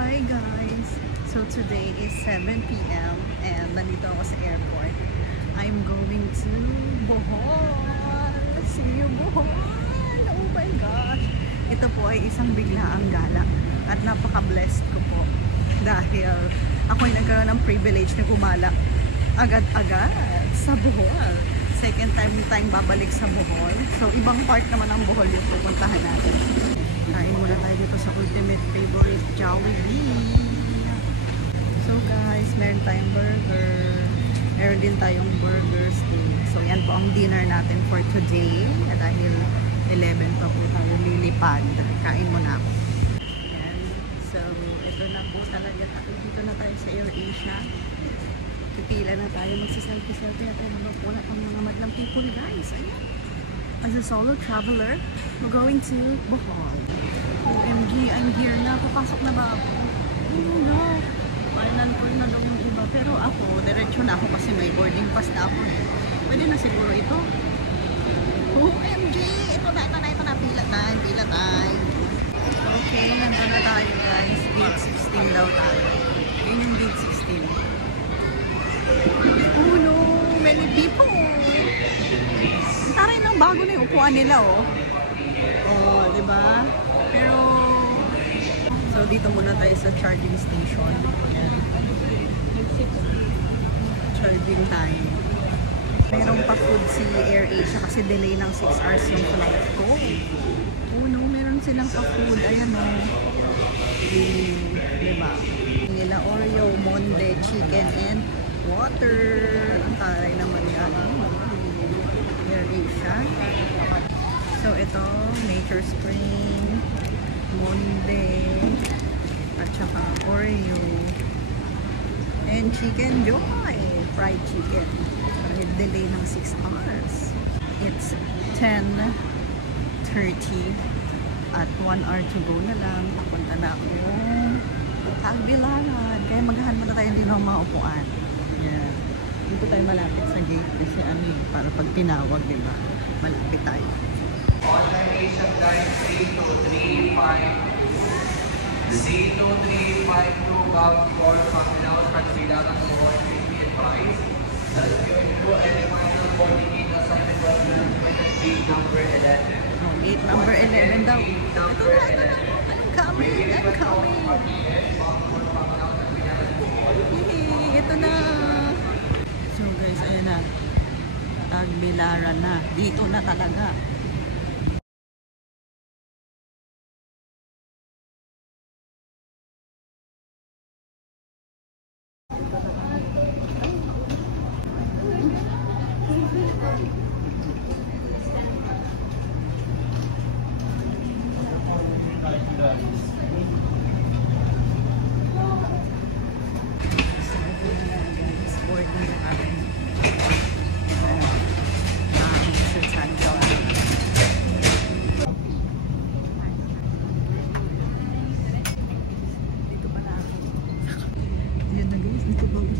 Hi guys! So today is 7 p.m. and nandito ako sa airport. I'm going to Bohol! See you, Bohol! Oh my gosh! Ito po ay isang biglaang gala at napaka-blessed ko po dahil ako ay nagkaroon ng privilege na gumala agad-agad sa Bohol. Second time tayong babalik sa Bohol. So ibang part naman ng Bohol yung pupuntahan natin. Kain muna tayo dito sa ultimate favorite Jollibee. So guys, meron tayong burger. Meron din tayong burger steak. So yan po ang dinner natin for today. Dahil 11 pa po tayo lilipad. Kain muna ako. Yan. So ito na po talaga tayo. Dito na tayo sa AirAsia. Pipila na tayo. Magsiselfie-selfie na tayo. Magpulat ang mga madlang people guys. Ayan. As a solo traveler, we're going to Bohol. OMG, I'm here na. Papasok na ba ako? Oh no. Final call na daw yung iba. Pero ako, diretso na ako kasi may boarding pass na ako. Pwede na siguro ito. OMG! Ito na. Pila time. Okay, nandun na tayo guys. Gate 16 daw tayo. Yun yung gate 16. Oh no! Many people! Taray ng bago na yung upuan nila, oh. Oh, diba? Pero, so dito muna tayo sa charging station. Ayan. Charging time. Mayroong pa food si AirAsia kasi delay ng 6 hours yung flight ko. Oh no, meron silang pa food. Ayan, oh. Diba? Nila Oreo, Monde, chicken, and water. Ang taray naman yan. AirAsia. So ito, Nature Spring, Monde, at saka Oreo, and Chicken Joy, fried chicken. With delay ng 6 hours. It's 10:30 at 1 hour to go na lang. Papunta na ako Tagbilaran. Kaya maghahan muna tayo din ng mga upuan. Yeah. Dito tayo malapit sa gate kasi para pag tinawag, diba? Malapit tayo. On navigation line C2352 bound for Panginoon Pagsilagan ng Bohol advice. As you into any final boarding gate assignment was gate number 11. Oh, gate number 11 daw. Gate number 11. I'm coming. Yay! Ito na. So guys, ayan na. Tagbilaran na. Dito na talaga.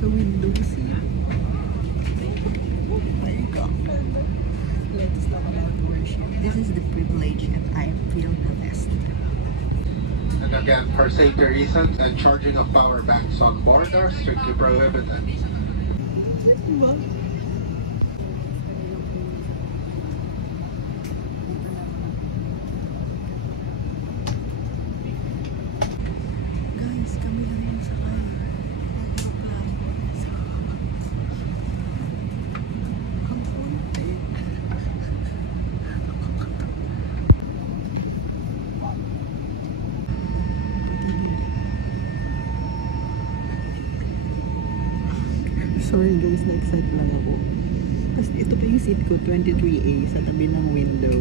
Sa window seat. Oh my God. Let's talk about worship. This is the privilege and I feel blessed. And again, for safety reasons and charging of power banks on board are strictly prohibited. Guys, kami lang yung sakay. Sorry guys, na-excite lang ako. Kasi ito pa yung seat ko, 23A, sa tabi ng window.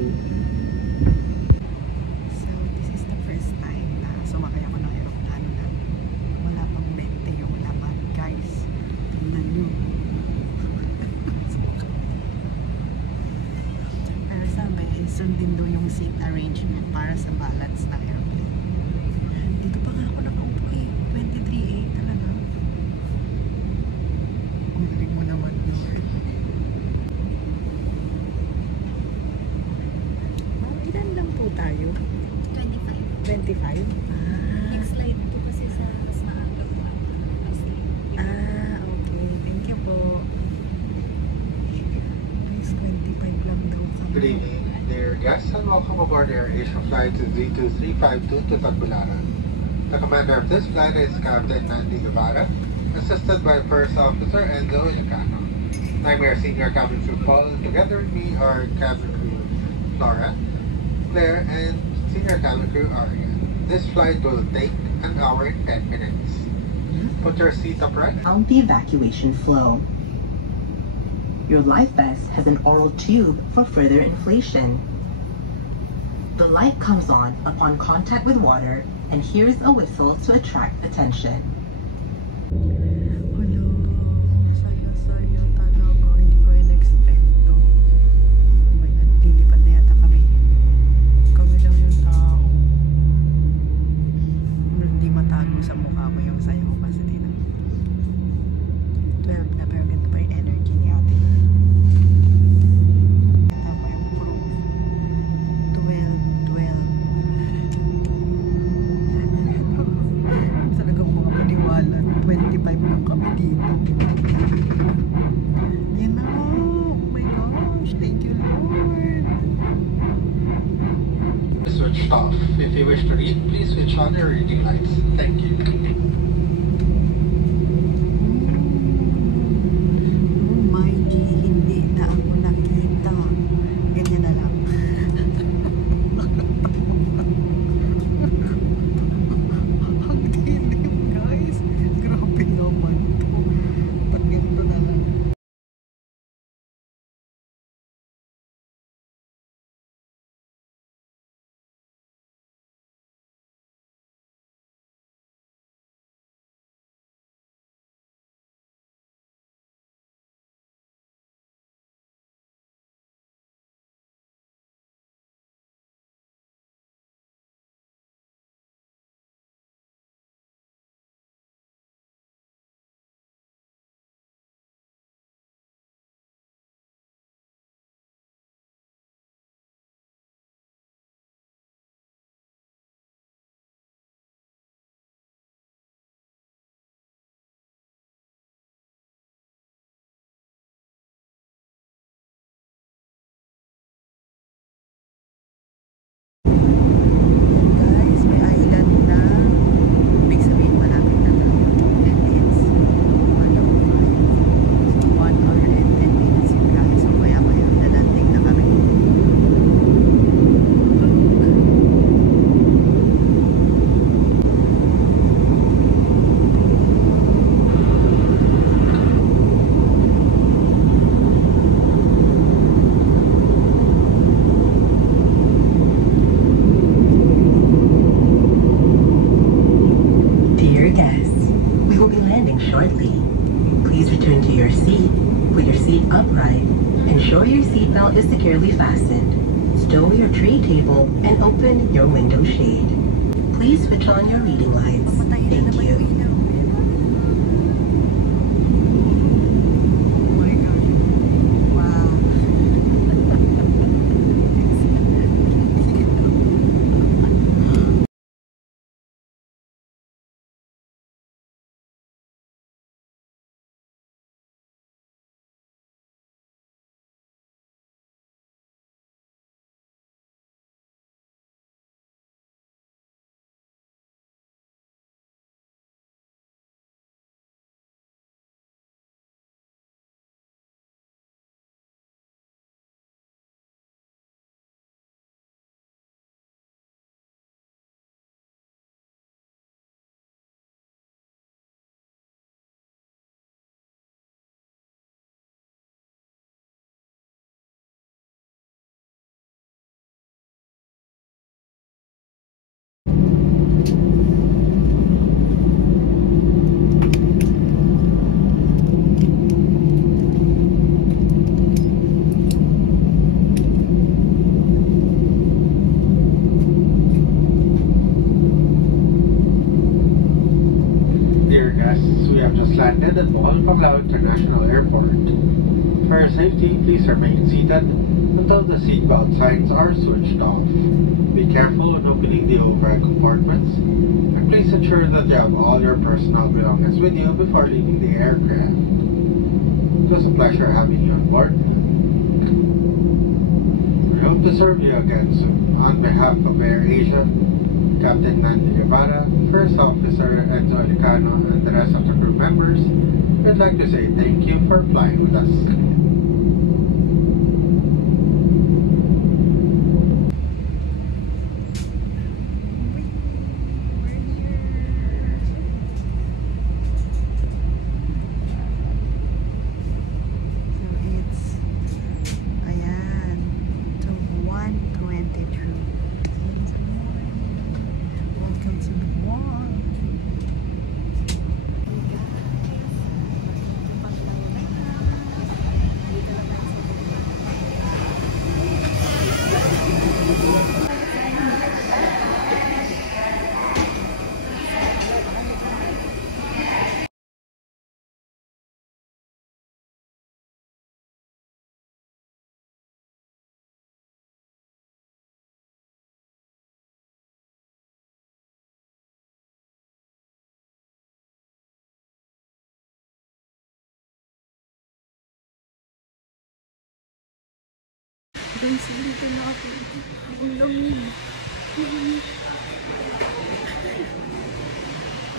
So, this is the first time na sumakay ako ng aeroplano na wala pang mente, wala pang guys. Tingnan nyo. Pero sabi, sundin doon yung seat arrangement para sa balance ng airplane. Dito pa nga ako nakaupo eh, 23A talaga. Galing mo naman, Lord. Ilan lang po tayo? 25. 25? Next slide po kasi sa guests, and welcome aboard Air Asia Flight Z2352 to Tagbilaran. The commander of this flight is Captain Mandy Guevara, assisted by First Officer Enzo Ilocano. I'm your senior cabin crew Paul. Together with me are cabin crew Laura, Claire, and senior cabin crew Arian. This flight will take an hour and 10 minutes. Put your seat upright. Out the evacuation flow. Your life vest has an oral tube for further inflation. The light comes on upon contact with water, and here's a whistle to attract attention. Hello, saya talaga. Hindi ko in-expect to. Oh my God, lilipad na yata kami. Kami lang yung tao. Hindi matago sa mukha mo yung sayo ko kasi dito. 12 na pero ganito pa yung energy ni ate. Tama yung proof. 12. Talagang mga paniwala. 25 lang kami dito. Yan na. Oh my gosh. Thank you, Lord. Switched off. If you wish to read, please switch on your reading lights. Thank you. Oh my G, hindi na ako nakita. Ganyan na lang. Ang dilim, guys. Grabe naman to. Pag ganito na lang. Guys, may island na. Ibig sabihin malapit na lang. And it's 1:05. So 1 hour and 10 minutes yung biyahe. So maya-maya nadating na kami. Dear guests, we will be landing shortly. Please return to your seat, put your seat upright, ensure your seatbelt is securely fastened, stow your tray table, and open your window shade. Please switch on your reading lights. Papatayin na Thank naman yung you. ilaw. Oh my God. Wow. Dear guests, we have just landed at Bohol Panglao International Airport. For your safety, please remain seated until the seatbelt signs are switched off. Be careful when opening the overhead compartments, and please ensure that you have all your personal belongings with you before leaving the aircraft. It was a pleasure having you on board. We hope hope to serve you again soon. On behalf of Air Asia, Captain Nandi Guevara, First Officer Enzo Elicano, and the rest of the crew members, we'd like to say thank you for flying with us. Guys, dito na ako. Ang lamig.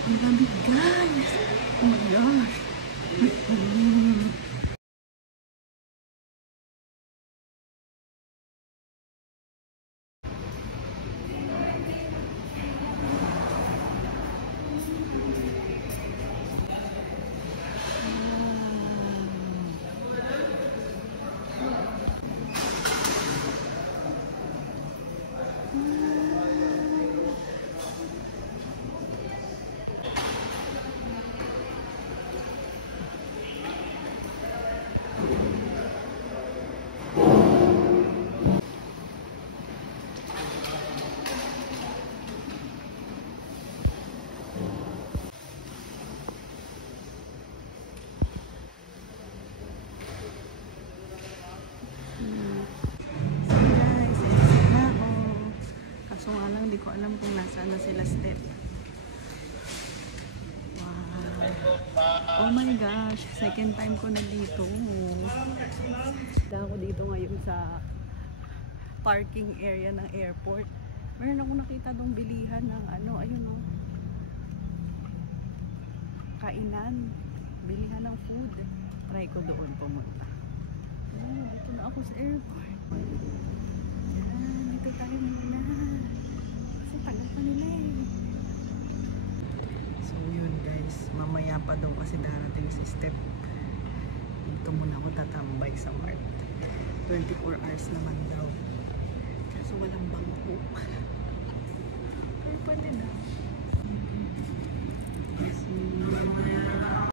Ang lamig, guys. Oh my gosh. Hindi ko alam kung nasaan na sila step. Wow. Oh my gosh. Second time ko na dito. Ako dito ngayon sa parking area ng airport. Meron ako nakita dong bilihan ng ano. Ayun o. Kainan. Bilihan ng food. Try ko doon pumunta. Dito na ako sa airport. Yan. Dito tayo muna. Tagal pa nila eh. So yun guys, mamaya pa daw kasi darating si step. Dito muna ako tatambay sa Mart. 24 hours naman daw. Kaso walang bangko.